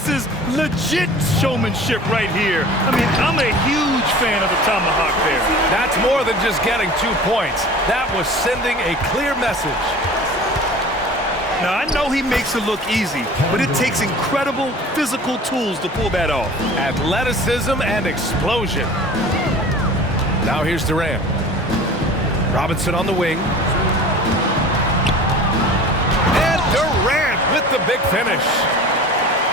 This is legit showmanship right here. I mean, I'm a huge fan of the tomahawk there. That's more than just getting 2 points. That was sending a clear message. Now, I know he makes it look easy, but it takes incredible physical tools to pull that off. Athleticism and explosion. Now here's Durant. Robinson on the wing. And Durant with the big finish.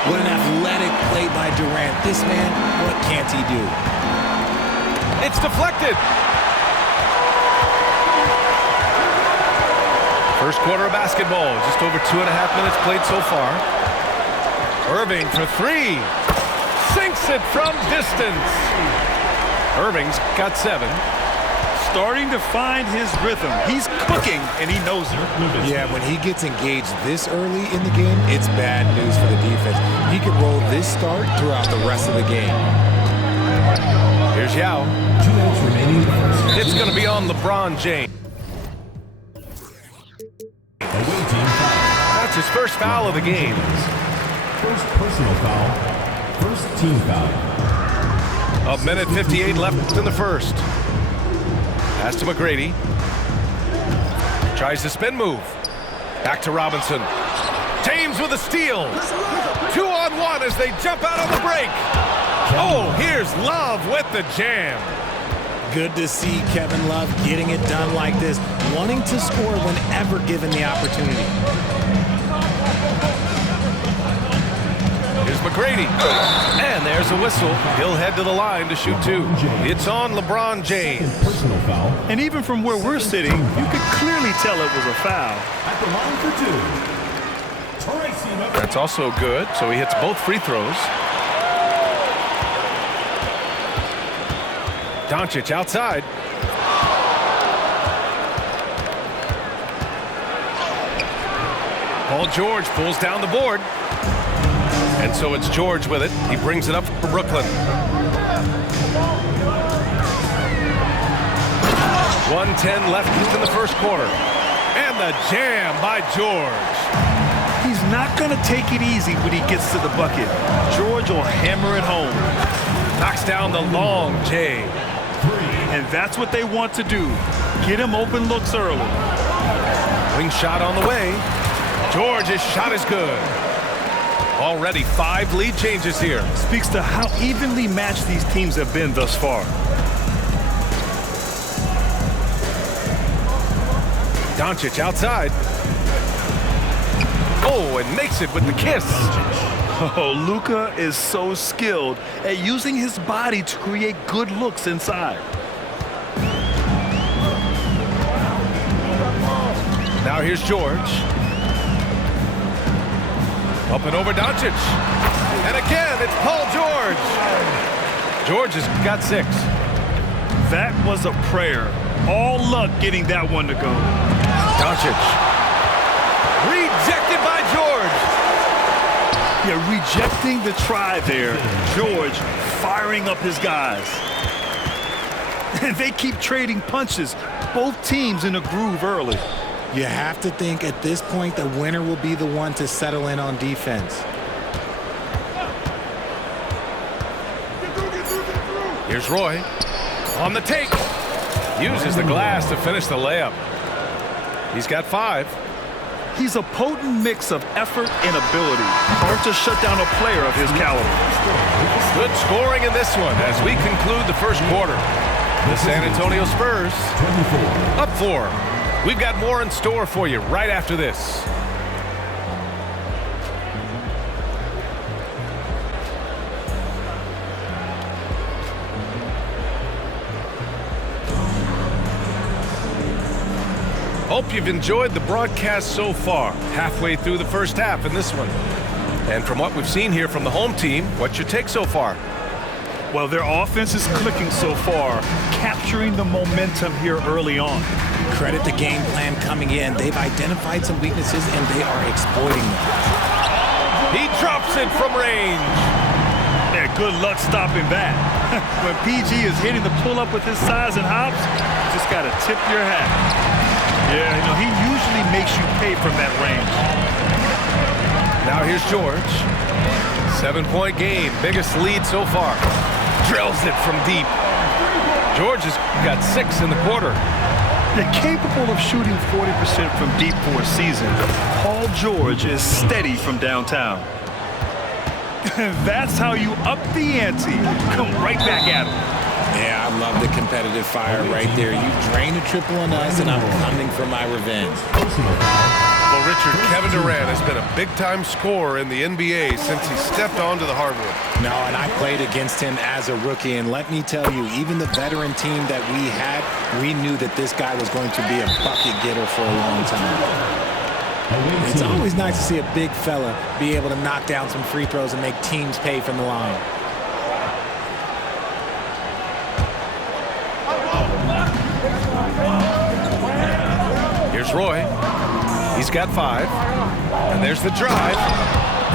What an athletic play by Durant. This man, what can't he do? It's deflected. First quarter of basketball, just over 2.5 minutes played so far. Irving for three. Sinks it from distance. Irving's got 7. Starting to find his rhythm. He's cooking, and he knows it. Yeah, when he gets engaged this early in the game, it's bad news for the defense. He can roll this start throughout the rest of the game. Here's Yao. It's going to be on LeBron James. That's his first foul of the game. First personal foul. First team foul. 1:58 left in the first. Pass to McGrady. Tries the spin move. Back to Robinson. James with a steal. 2-on-1 as they jump out on the break. Oh, here's Love with the jam. Good to see Kevin Love getting it done like this, wanting to score whenever given the opportunity. Here's McGrady. And there's a whistle. He'll head to the line to shoot 2. It's on LeBron James. Personal foul. And even from where we're sitting, you could clearly tell it was a foul. At the line for 2. Tracy McGrady. That's also good, so he hits both free throws. Doncic outside. Paul George pulls down the board. And so it's George with it. He brings it up for Brooklyn. 1:10 left in the first quarter. And the jam by George. He's not going to take it easy when he gets to the bucket. George will hammer it home. Knocks down the long J. And that's what they want to do. Get him open looks early. Wing shot on the way. George's shot is good. Already 5 lead changes here. Speaks to how evenly matched these teams have been thus far. Doncic outside. Oh, and makes it with the kiss. Oh, Luka is so skilled at using his body to create good looks inside. Now here's George. Up and over Doncic. And again, it's Paul George. George has got 6. That was a prayer. All luck getting that one to go. Doncic. Rejected by George. Yeah, rejecting the try there. George firing up his guys. And they keep trading punches. Both teams in a groove early. You have to think at this point the winner will be the one to settle in on defense. Here's Roy. On the take. Uses the glass to finish the layup. He's got 5. He's a potent mix of effort and ability. Hard to shut down a player of his caliber. Good scoring in this one as we conclude the first quarter. The San Antonio Spurs up 4. We've got more in store for you right after this. Hope you've enjoyed the broadcast so far. Halfway through the first half in this one. And from what we've seen here from the home team, what's your take so far? Well, their offense is clicking so far, capturing the momentum here early on. Credit the game plan coming in. They've identified some weaknesses, and they are exploiting them. He drops it from range. Yeah, good luck stopping that. When PG is hitting the pull-up with his size and hops, you just got to tip your hat. Yeah, you know, he usually makes you pay from that range. Now here's George. 7-point game, biggest lead so far. Drills it from deep. George has got 6 in the quarter. They're capable of shooting 40% from deep for a season. Paul George is steady from downtown. That's how you up the ante. Come right back at him. Yeah, I love the competitive fire right there. You drain a triple on us, and I'm coming for my revenge. Well, Richard, Kevin Durant has been a big-time scorer in the NBA since he stepped onto the hardwood. No, and I played against him as a rookie, and let me tell you, even the veteran team that we had, we knew that this guy was going to be a bucket getter for a long time. It's always nice to see a big fella be able to knock down some free throws and make teams pay from the line. Here's Roy. He's got 5. And there's the drive.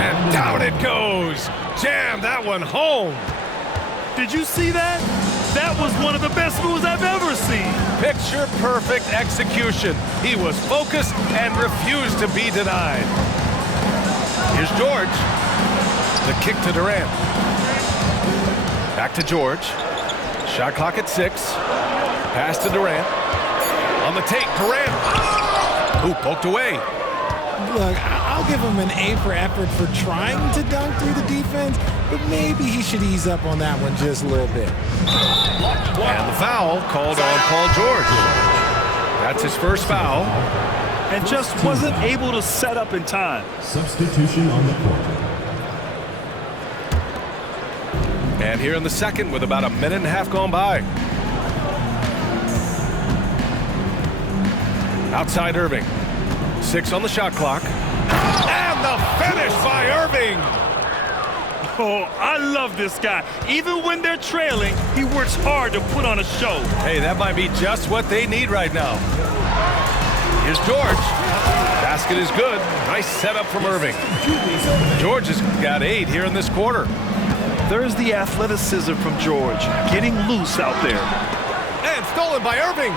And down it goes. Jam that one home. Did you see that? That was one of the best moves I've ever seen. Picture perfect execution. He was focused and refused to be denied. Here's George. The kick to Durant. Back to George. Shot clock at 6. Pass to Durant. On the take, Durant. Who poked away. Look, I'll give him an A for effort for trying to dunk through the defense, but maybe he should ease up on that one just a little bit. And the foul called on Paul George. That's his first foul. And just wasn't able to set up in time. Substitution on the court. And here in the second with about a minute and a half gone by. Outside Irving. 6 on the shot clock. And the finish by Irving. Oh, I love this guy. Even when they're trailing, he works hard to put on a show. Hey, that might be just what they need right now. Here's George. Basket is good. Nice setup from Irving. George has got 8 here in this quarter. There's the athleticism from George, getting loose out there. And stolen by Irving.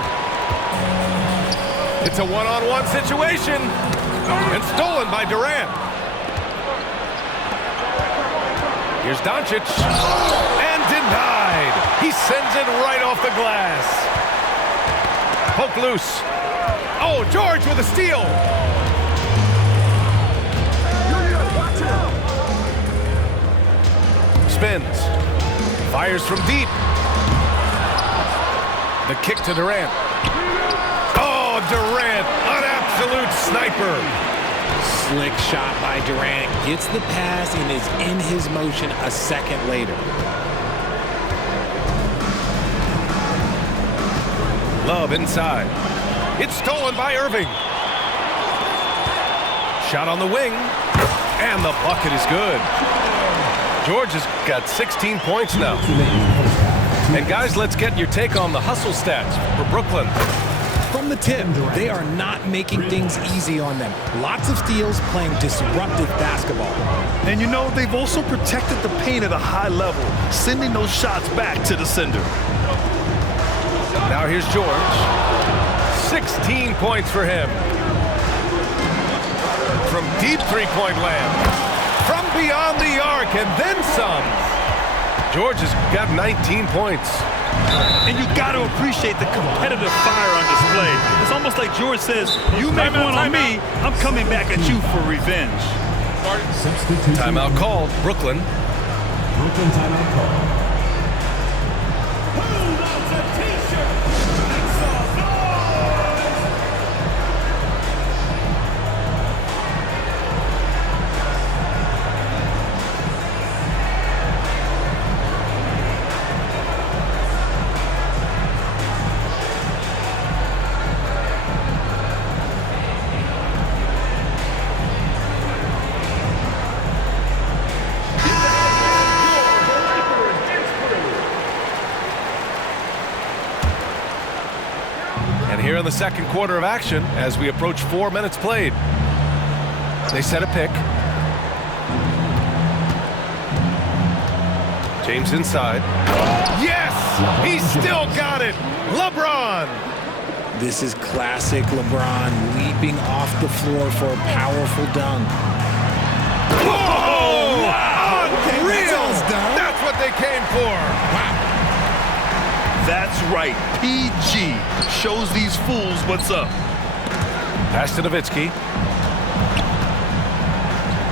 It's a one-on-one situation. And stolen by Durant. Here's Doncic. And denied. He sends it right off the glass. Poke loose. Oh, George with a steal. Spins. Fires from deep. The kick to Durant. Oh, Durant, an absolute sniper. Slick shot by Durant. Gets the pass and is in his motion a second later. Love inside. It's stolen by Irving. Shot on the wing. And the bucket is good. George has got 16 points now. And guys, let's get your take on the hustle stats for Brooklyn. From the tip, they are not making things easy on them. Lots of steals, playing disruptive basketball. And you know, they've also protected the paint at a high level, sending those shots back to the sender. Now here's George. 16 points for him. From deep three-point land. From beyond the arc and then some. George has got 19 points. And you got to appreciate the competitive fire on display. It's almost like George says, you make one on me, I'm coming back at you for revenge. Substitution. Timeout called. Brooklyn. Brooklyn timeout call. Here in the second quarter of action as we approach 4 minutes played. They set a pick. James inside. Yes! He still got it! LeBron! This is classic LeBron leaping off the floor for a powerful dunk. Oh! they came for. Wow. That's right. PG shows these fools what's up. Pass to Nowitzki.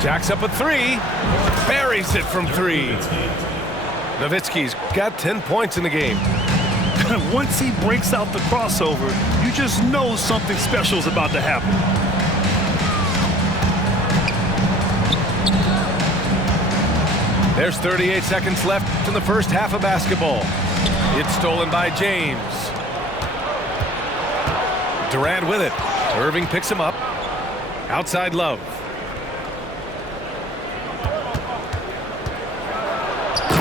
Jacks up a three. Buries it from three. Nowitzki's got 10 points in the game. Once he breaks out the crossover, you just know something special is about to happen. There's 38 seconds left in the first half of basketball. It's stolen by James. Durant with it. Irving picks him up. Outside Love.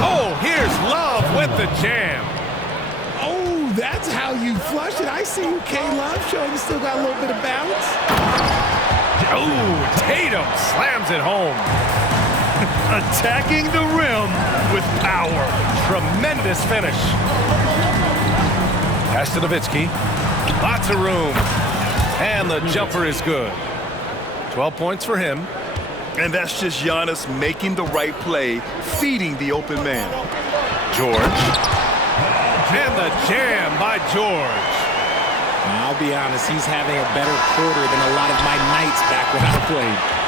Oh, here's Love with the jam. Oh, that's how you flush it. I see you, K-Love, showing you still got a little bit of balance. Oh, Tatum slams it home. Attacking the rim with power. Tremendous finish. Pass to Nowitzki. Lots of room. And the jumper is good. 12 points for him. And that's just Giannis making the right play, feeding the open man. George. And the jam by George. I'll be honest, he's having a better quarter than a lot of my nights back when I played.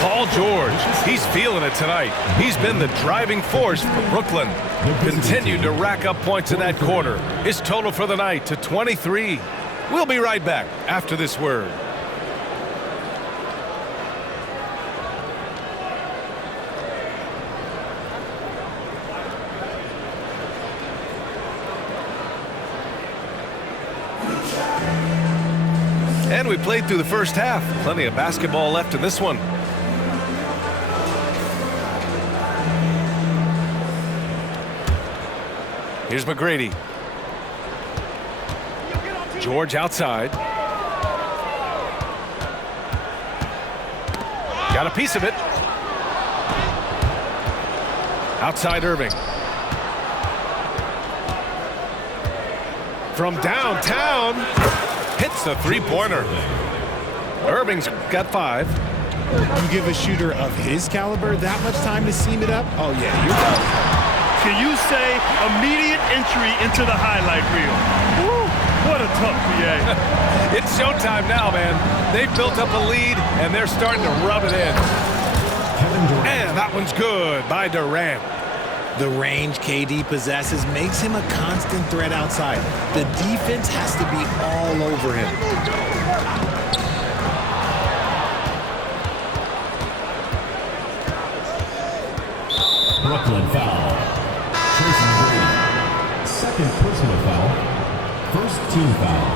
Paul George, he's feeling it tonight. He's been the driving force for Brooklyn. Continued to rack up points in that quarter. His total for the night to 23. We'll be right back after this word. And we played through the first half. Plenty of basketball left in this one. Here's McGrady. George outside. Got a piece of it. Outside Irving. From downtown. Hits a three-pointer. Irving's got 5. You give a shooter of his caliber that much time to seam it up? Oh, yeah, you're done. Can you say immediate entry into the highlight reel? Woo, what a tough PA. It's showtime now, man. They've built up a lead, and they're starting to rub it in. And that one's good by Durant. The range KD possesses makes him a constant threat outside. The defense has to be all over him. Brooklyn foul. Tracy McGrady. Second personal foul. First team foul.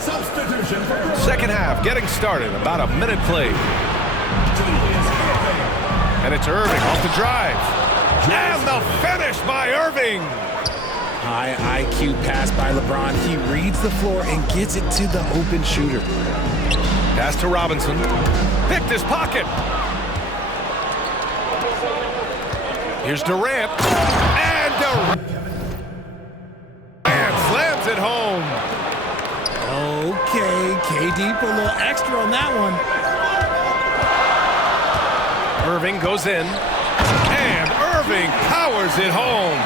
Substitution for Brooklyn. Second half getting started. About a minute played. And it's Irving off the drive. And the finish by Irving. High IQ pass by LeBron. He reads the floor and gets it to the open shooter. Pass to Robinson. Picked his pocket. Here's Durant. And Durant slams it home. Okay, KD put a little extra on that one. Irving goes in. And Irving powers it home.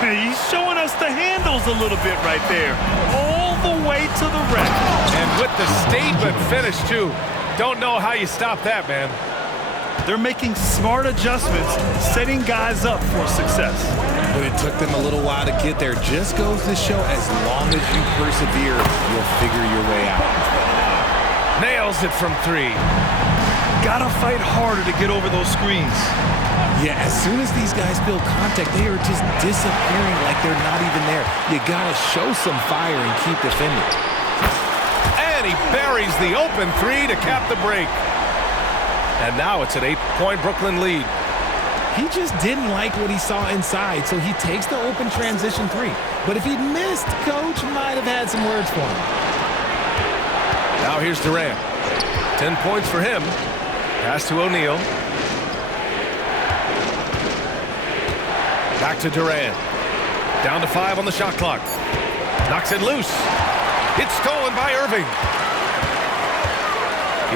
He's showing us the handles a little bit right there. All the way to the rack. And with the statement finish, too. Don't know how you stop that, man. They're making smart adjustments, setting guys up for success. But it took them a little while to get there. Just goes to show as long as you persevere, you'll figure your way out. Nails it from 3. Gotta fight harder to get over those screens. Yeah, as soon as these guys feel contact, they are just disappearing like they're not even there. You gotta show some fire and keep defending. And he buries the open 3 to cap the break. And now it's an 8-point Brooklyn lead. He just didn't like what he saw inside, so he takes the open transition 3. But if he'd missed, Coach might have had some words for him. Now here's Durant. 10 points for him. Pass to O'Neal. Back to Durant. Down to 5 on the shot clock. Knocks it loose. It's stolen by Irving.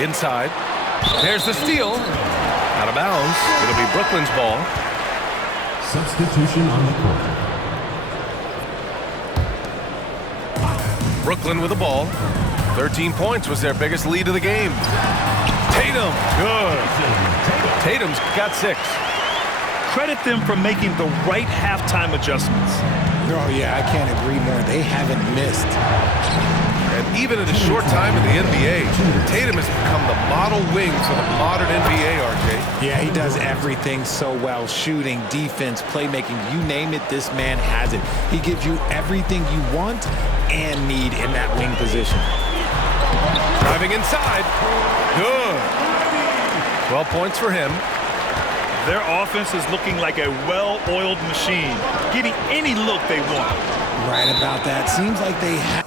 Inside. There's the steal. Out of bounds. It'll be Brooklyn's ball. Substitution on the court. Brooklyn with the ball. 13 points was their biggest lead of the game. Tatum, good. Tatum's got 6. Credit them for making the right halftime adjustments. Oh, yeah, I can't agree more. They haven't missed. And even in a short time in the NBA, Tatum has become the model wing for the modern NBA, RJ. Yeah, he does everything so well. Shooting, defense, playmaking, you name it, this man has it. He gives you everything you want and need in that wing position. Driving inside. Good. 12 points for him. Their offense is looking like a well-oiled machine, getting any look they want. Right about that. Seems like they have.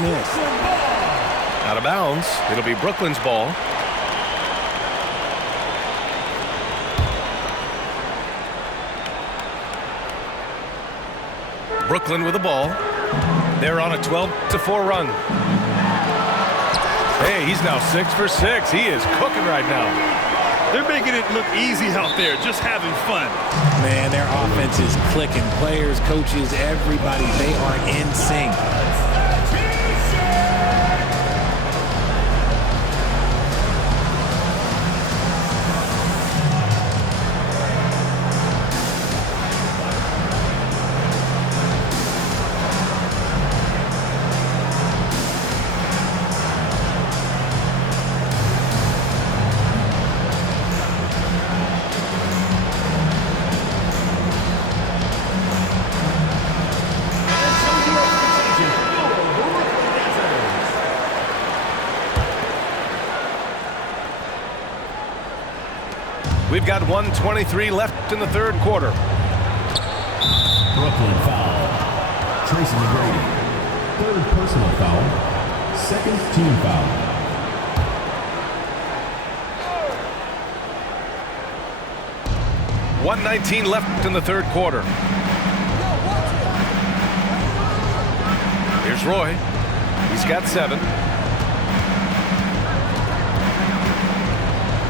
Missed. Out of bounds. It'll be Brooklyn's ball. Brooklyn with the ball. They're on a 12-4 run. Hey, he's now 6 for 6. He is cooking right now. They're making it look easy out there, just having fun. Man, their offense is clicking. Players, coaches, everybody, they are in sync. We've got 1:23 left in the third quarter. Brooklyn foul. Tracy McGrady. Third personal foul. Second team foul. .119 left in the third quarter. Here's Roy. He's got 7.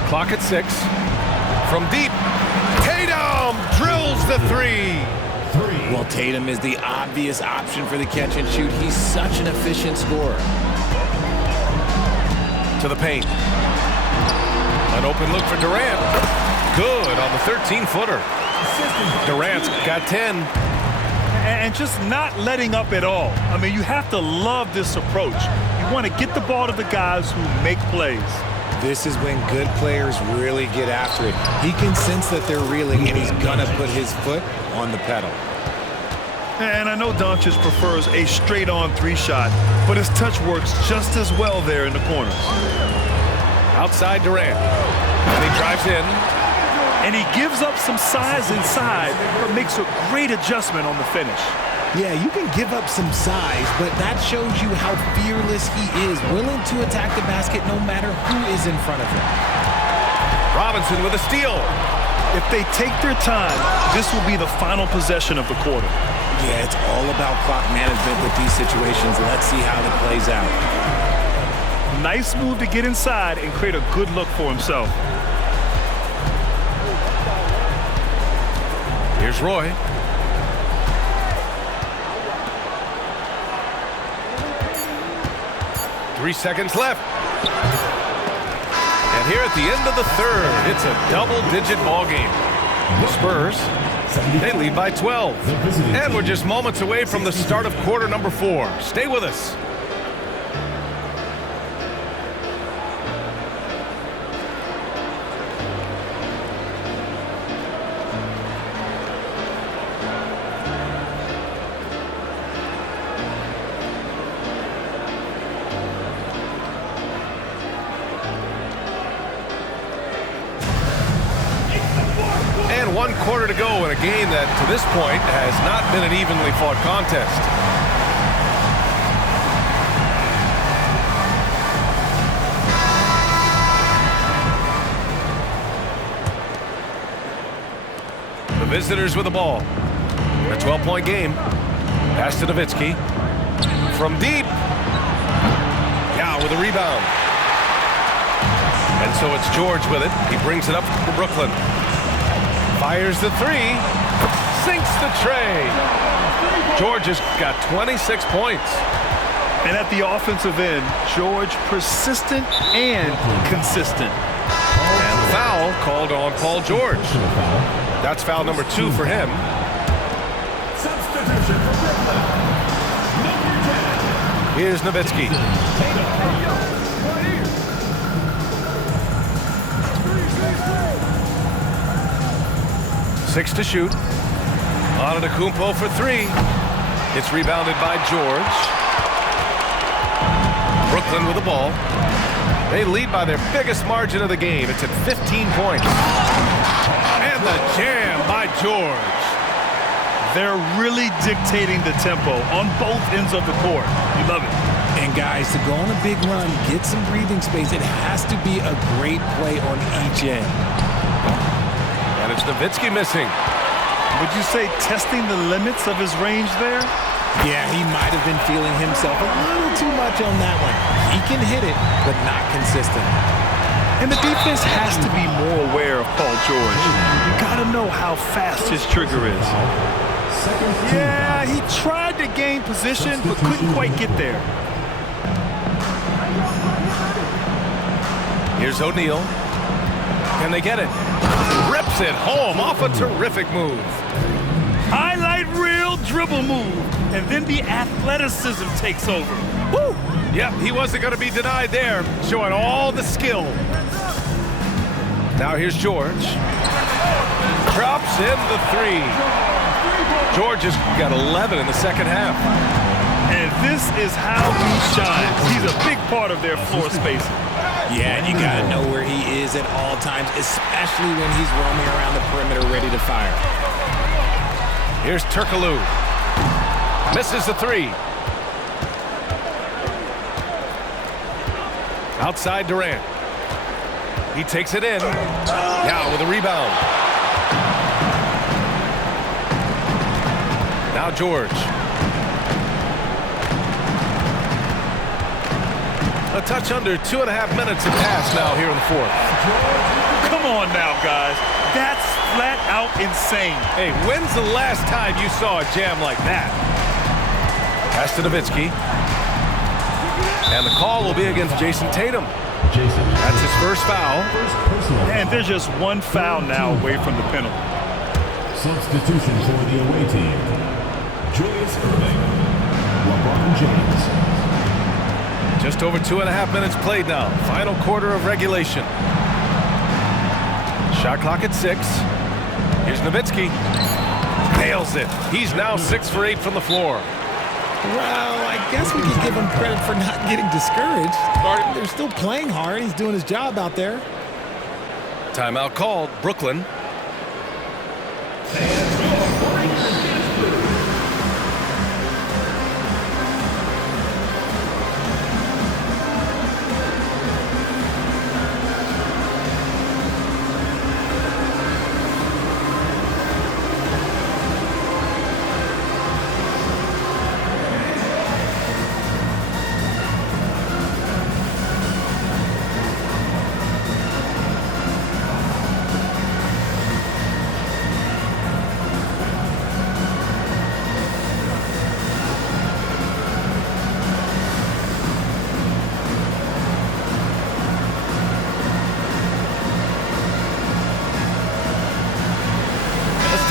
Clock at 6. From deep, Tatum drills the 3. Well, Tatum is the obvious option for the catch and shoot. He's such an efficient scorer. To the paint. An open look for Durant. Good on the 13-footer. Durant's got 10. And just not letting up at all. I mean, you have to love this approach. You want to get the ball to the guys who make plays. This is when good players really get after it. He can sense that they're reeling, and he's going to put his foot on the pedal. And I know Doncic prefers a straight-on 3-shot, but his touch works just as well there in the corners. Outside Durant. And he drives in. And he gives up some size inside, but makes a great adjustment on the finish. Yeah, you can give up some size, but that shows you how fearless he is, willing to attack the basket no matter who is in front of him. Robinson with a steal. If they take their time, this will be the final possession of the quarter. Yeah, it's all about clock management with these situations. Let's see how it plays out. Nice move to get inside and create a good look for himself. Here's Roy. 3 seconds left. And here at the end of the third, it's a double-digit ball game. The Spurs, they lead by 12. And we're just moments away from the start of quarter number 4. Stay with us. And 1 quarter to go in a game that, to this point, has not been an evenly fought contest. The visitors with the ball. A 12-point game. Pass to Nowitzki. From deep. Yeah, with a rebound. And so it's George with it. He brings it up for Brooklyn. Fires the 3, sinks the tray. George has got 26 points. And at the offensive end, George persistent and consistent. And the foul called on Paul George. That's foul number 2 for him. Substitution for Brooklyn. Number 10. Here's Nowitzki. 6 to shoot. Antetokounmpo for 3. It's rebounded by George. Brooklyn with the ball. They lead by their biggest margin of the game. It's at 15 points. And the jam by George. They're really dictating the tempo on both ends of the court. You love it. And guys, to go on a big run, get some breathing space, it has to be a great play on each end. And it's Nowitzki missing. Would you say testing the limits of his range there? Yeah, he might have been feeling himself a little too much on that one. He can hit it, but not consistent. And the defense has to be more aware of Paul George. You gotta know how fast his trigger is. Yeah, he tried to gain position, but couldn't quite get there. Here's O'Neal. Can they get it? Rips it home off a terrific move. Highlight reel dribble move, and then the athleticism takes over. Woo! Yep, he wasn't going to be denied there, showing all the skill. Now here's George. Drops in the 3. George has got 11 in the second half. And this is how he shines. He's a big part of their floor spacing. Yeah, and you got to know where he is at all times, especially when he's roaming around the perimeter ready to fire. Here's Turkoglu. Misses the 3. Outside Durant. He takes it in. Now with a rebound. Now George. A touch under 2.5 minutes have passed now here in the fourth. Come on now, guys. That's flat out insane. Hey, when's the last time you saw a jam like that? Pass to Nowitzki. And the call will be against Jason Tatum. That's his first foul. And there's just one foul now away from the penalty. Substitution for the away team. Julius Erving. LeBron James. Just over 2.5 minutes played now. Final quarter of regulation. Shot clock at 6. Here's Nowitzki. Nails it. He's now 6 for 8 from the floor. Well, I guess we can give him credit for not getting discouraged. They're still playing hard. He's doing his job out there. Timeout called. Brooklyn.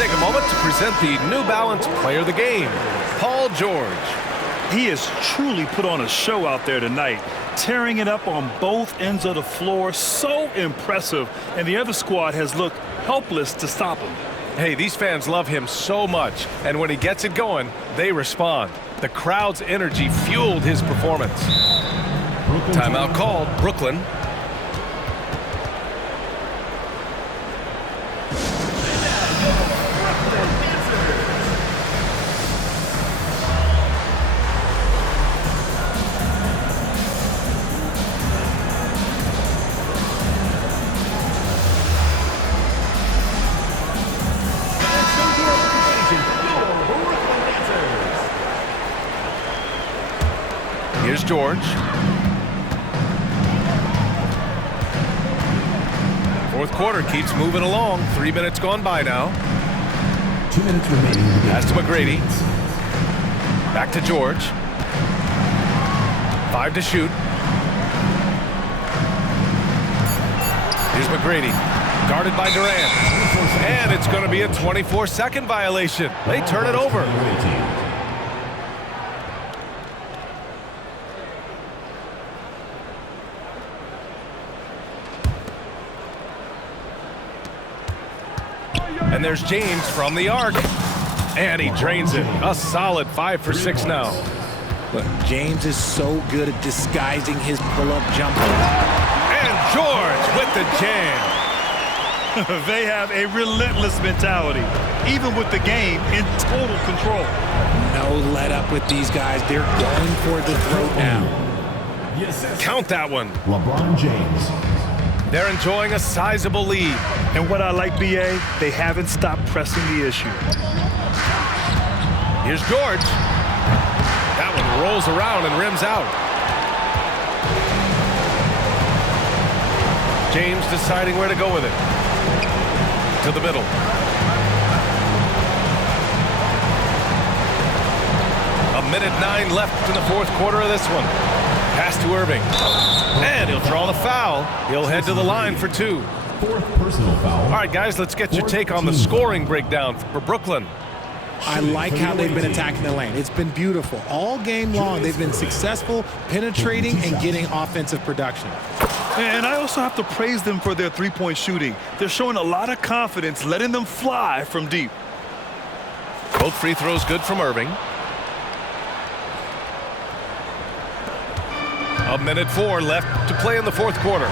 take a moment to present the New Balance Player of the Game, Paul George. He has truly put on a show out there tonight, tearing it up on both ends of the floor. So impressive, and the other squad has looked helpless to stop him. Hey, these fans love him so much, and when he gets it going, they respond. The crowd's energy fueled his performance. Timeout called, Brooklyn. Here's George. Fourth quarter keeps moving along. 3 minutes gone by now. 2 minutes remaining. Pass to McGrady. Back to George. 5 to shoot. Here's McGrady. Guarded by Durant. And it's going to be a 24-second violation. They turn it over. And there's James from the arc. And he drains it. A solid 5 for 6 now. Look, James is so good at disguising his pull-up jumper. And George with the jam. They have a relentless mentality, even with the game in total control. No let up with these guys. They're going for the throat now. Yes, Count that one. LeBron James. They're enjoying a sizable lead. And what I like, BA, they haven't stopped pressing the issue. Here's George. That one rolls around and rims out. James deciding where to go with it. To the middle. A minute 9 left in the fourth quarter of this one. Pass to Irving. And he'll draw the foul. He'll head to the line for 2. Fourth personal foul. All right, guys, let's get your take on the scoring breakdown for Brooklyn. I like how they've been attacking the lane. It's been beautiful. All game long, they've been successful penetrating and getting offensive production. And I also have to praise them for their three-point shooting. They're showing a lot of confidence, letting them fly from deep. Both free throws good from Irving. A minute 4 left to play in the fourth quarter.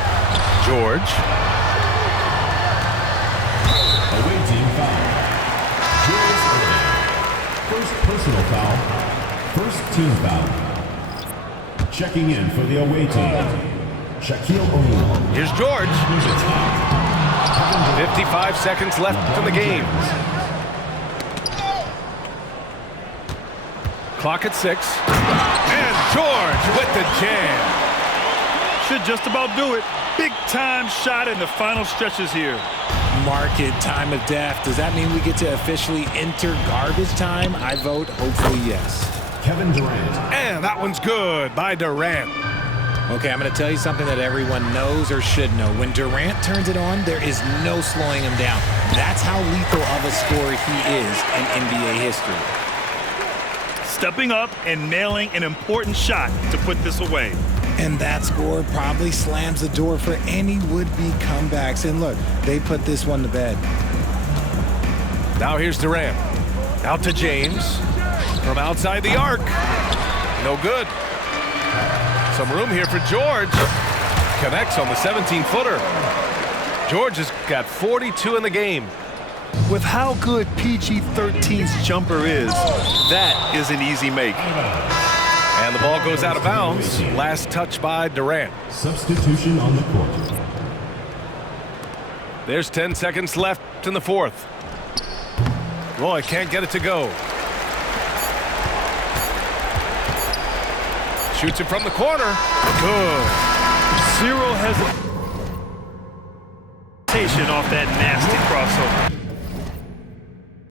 George. Away team foul. Julius Irving. First personal foul. First team foul. Checking in for the away team. Shaquille O'Neal. Here's George. 55 seconds left in the game. Clock at 6. And George with the jam. Should just about do it. Big time shot in the final stretches here. Mark it, time of death. Does that mean we get to officially enter garbage time? I vote hopefully yes. Kevin Durant. And that one's good by Durant. Okay, I'm going to tell you something that everyone knows or should know. When Durant turns it on, there is no slowing him down. That's how lethal of a scorer he is in NBA history. Stepping up and nailing an important shot to put this away. And that score probably slams the door for any would-be comebacks. And look, they put this one to bed. Now here's Durant. Out to James. From outside the arc. No good. Some room here for George. Connects on the 17-footer. George has got 42 in the game. With how good PG-13's jumper is, that is an easy make. And the ball goes out of bounds. Last touch by Durant. Substitution on the court. There's 10 seconds left in the fourth. Roy can't get it to go. Shoots it from the corner. Good. Zero hesitation off that nasty crossover.